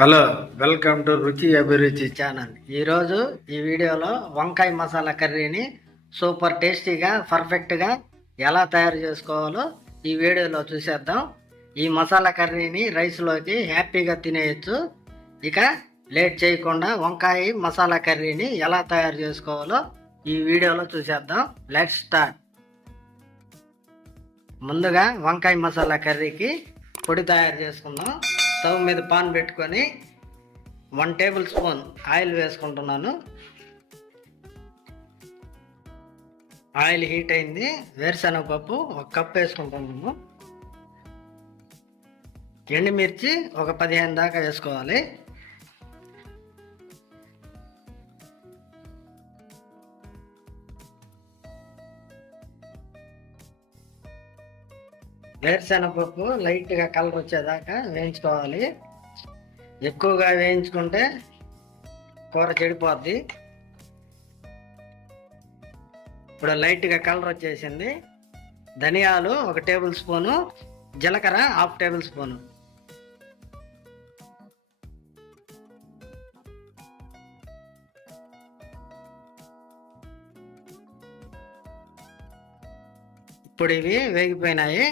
Hello, welcome to రుచి అభిరుచి channel. ఈరోజు ఈ వీడియోలో వంకాయ మసాలా కర్రీని సూపర్ టేస్టీగా పర్ఫెక్ట్గా ఎలా తయారు చేసుకోవాలో ఈ వీడియోలో చూసేద్దాం. ఈ మసాలా కర్రీని రైస్లోకి హ్యాపీగా తినేయచ్చు. ఇక లేట్ చేయకుండా వంకాయ మసాలా కర్రీని ఎలా తయారు చేసుకోవాలో ఈ వీడియోలో చూసేద్దాం. Let's start. ముందుగా వంకాయ మసాలా కర్రీకి పొడి తయారు చేసుకుందాం. స్టవ్ మీద పాన్ పెట్టుకొని 1 టేబుల్ స్పూన్ ఆయిల్ వేసుకుంటున్నాను. ఆయిల్ హీట్ అయింది. వేరుశనగపప్పు 1 కప్ వేసుకుంటున్నాము. ఎండుమిర్చి ఒక 15 దాకా వేసుకోవాలి. వేరుశనగపప్పు లైట్గా కలర్ వచ్చేదాకా వేయించుకోవాలి. ఎక్కువగా వేయించుకుంటే కూర చెడిపోద్ది. ఇప్పుడు లైట్గా కలర్ వచ్చేసింది. ధనియాలు 1 టేబుల్ స్పూను, జీలకర్ర 1/2 టేబుల్ స్పూను. ఇప్పుడు ఇవి వేగిపోయినాయి.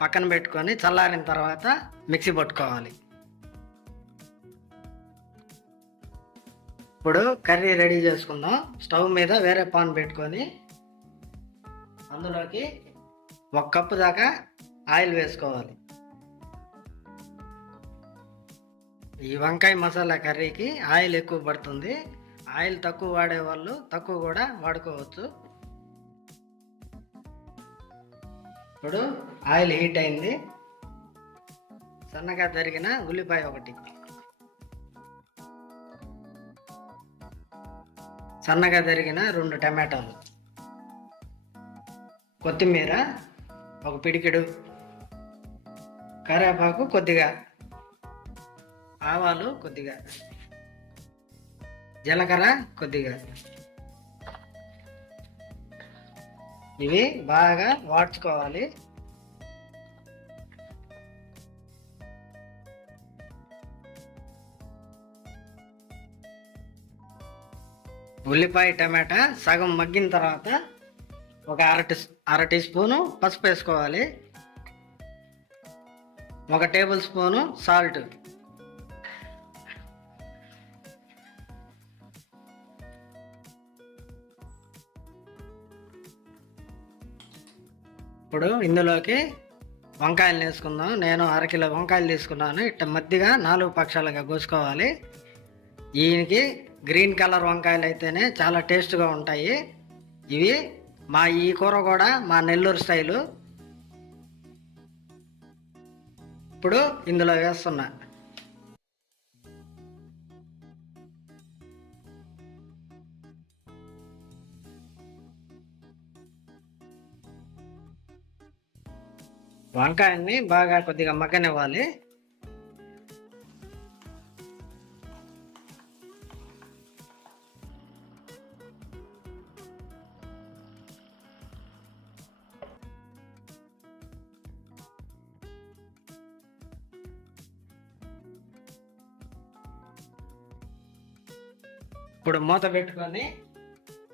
పక్కన పెట్టుకొని చల్లారిన తర్వాత మిక్సీ పట్టుకోవాలి. ఇప్పుడు కర్రీ రెడీ చేసుకుందాం. స్టవ్ మీద వేరే పాన్ పెట్టుకొని అందులోకి 1 కప్పు దాకా ఆయిల్ వేసుకోవాలి. ఈ వంకాయ మసాలా కర్రీకి ఆయిల్ ఎక్కువ పడుతుంది. ఆయిల్ తక్కువ వాడే వాళ్ళు తక్కువ కూడా వాడుకోవచ్చు. ఇప్పుడు ఆయిల్ హీట్ అయింది. సన్నగా తరిగిన ఉల్లిపాయ 1, సన్నగా తరిగిన 2 టమాటాలు, కొత్తిమీర 1 పిడికెడు, కరివేపాకు కొద్దిగా, ఆవాలు కొద్దిగా, జీలకర్ర కొద్దిగా. ఇవి బాగా వాడ్చుకోవాలి. ఉల్లిపాయ టమాటా సగం మగ్గిన తర్వాత ఒక అర టీ స్పూను పసుపు వేసుకోవాలి. 1 టేబుల్ స్పూను సాల్ట్, ఇప్పుడు ఇందులోకి వంకాయలు వేసుకుందాం. నేను 1/2 కిలో వంకాయలు తీసుకున్నాను. ఇట్లా మధ్యగా 4 పక్షాలుగా కోసుకోవాలి. దీనికి గ్రీన్ కలర్ వంకాయలు అయితేనే చాలా టేస్ట్గా ఉంటాయి. ఇవి ఈ కూర కూడా మా నెల్లూరు స్టైలు. ఇప్పుడు ఇందులో వేస్తున్నా. వంకాయల్ని బాగా కొద్దిగా మగ్గనివ్వాలి. ఇప్పుడు మూత పెట్టుకొని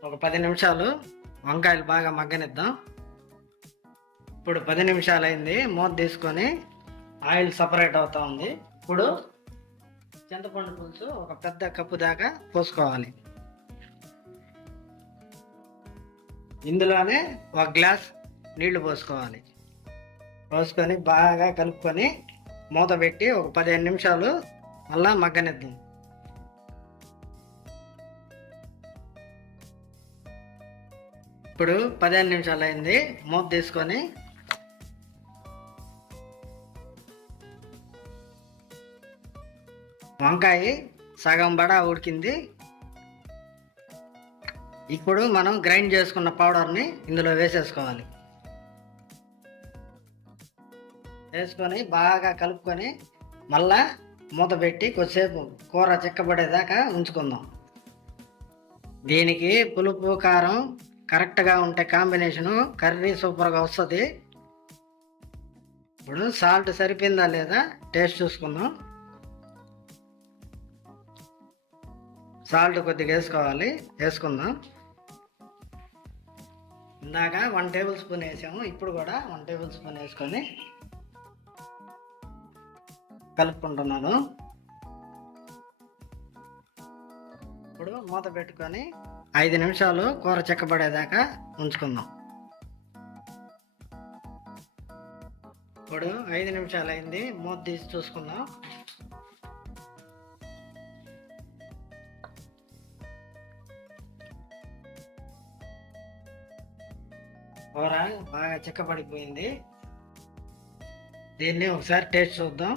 ఒక 10 నిమిషాలు వంకాయలు బాగా మగ్గనిద్దాం. ఇప్పుడు 10 నిమిషాలు అయింది. మూత తీసుకొని ఆయిల్ సపరేట్ అవుతా ఉంది. ఇప్పుడు చింతపండు పులుసు ఒక పెద్ద కప్పు దాకా పోసుకోవాలి. ఇందులోనే 1 గ్లాస్ నీళ్లు పోసుకోవాలి. పోసుకొని బాగా కలుపుకొని మూత పెట్టి ఒక 15 నిమిషాలు మళ్ళా మగ్గనిద్దాం. ఇప్పుడు 15 నిమిషాలు అయింది. మూత తీసుకొని వంకాయ సగం బడా ఉడికింది. ఇప్పుడు మనం గ్రైండ్ చేసుకున్న పౌడర్ని ఇందులో వేసేసుకోవాలి. వేసుకొని బాగా కలుపుకొని మళ్ళా మూత పెట్టి కొద్దిసేపు కూర చిక్కబడేదాకా ఉంచుకుందాం. దీనికి పులుపు కారం కరెక్ట్గా ఉంటే కాంబినేషను కర్రీ సూపర్గా వస్తుంది. ఇప్పుడు సాల్ట్ సరిపోయిందా లేదా టేస్ట్ చూసుకుందాం. సాల్ట్ కొద్దిగా వేసుకుందాం. ఇందాక 1 టేబుల్ స్పూన్ వేసాము, ఇప్పుడు కూడా 1 టేబుల్ స్పూన్ వేసుకొని కలుపుకుంటున్నాను. ఇప్పుడు మూత పెట్టుకొని 5 నిమిషాలు కూర చిక్కబడేదాకా ఉంచుకుందాం. ఇప్పుడు 5 నిమిషాలు అయింది, మూత తీసి చూసుకుందాం. కూర బాగా చిక్కబడిపోయింది. దీన్ని ఒకసారి టేస్ట్ చూద్దాం.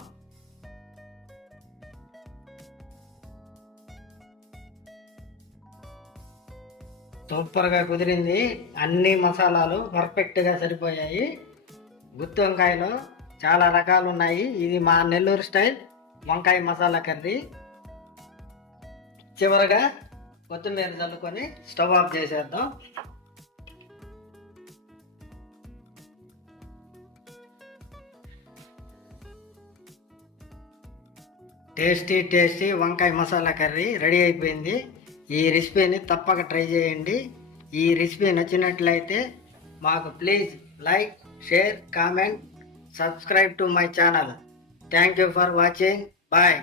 సూపర్గా కుదిరింది. అన్ని మసాలాలు పర్ఫెక్ట్గా సరిపోయాయి. గుత్తి వంకాయలో చాలా రకాలు ఉన్నాయి. ఇది మా నెల్లూరు స్టైల్ వంకాయ మసాలా కర్రీ. చివరగా కొత్తిమీర చల్లుకొని స్టవ్ ఆఫ్ చేసేద్దాం. టేస్టీ వంకాయ మసాలా కర్రీ రెడీ అయిపోయింది. ఈ రెసిపీని తప్పక ట్రై చేయండి. ఈ రెసిపీ నచ్చినట్లయితే మాకు please like, share, comment, subscribe to my channel. Thank you for watching. Bye.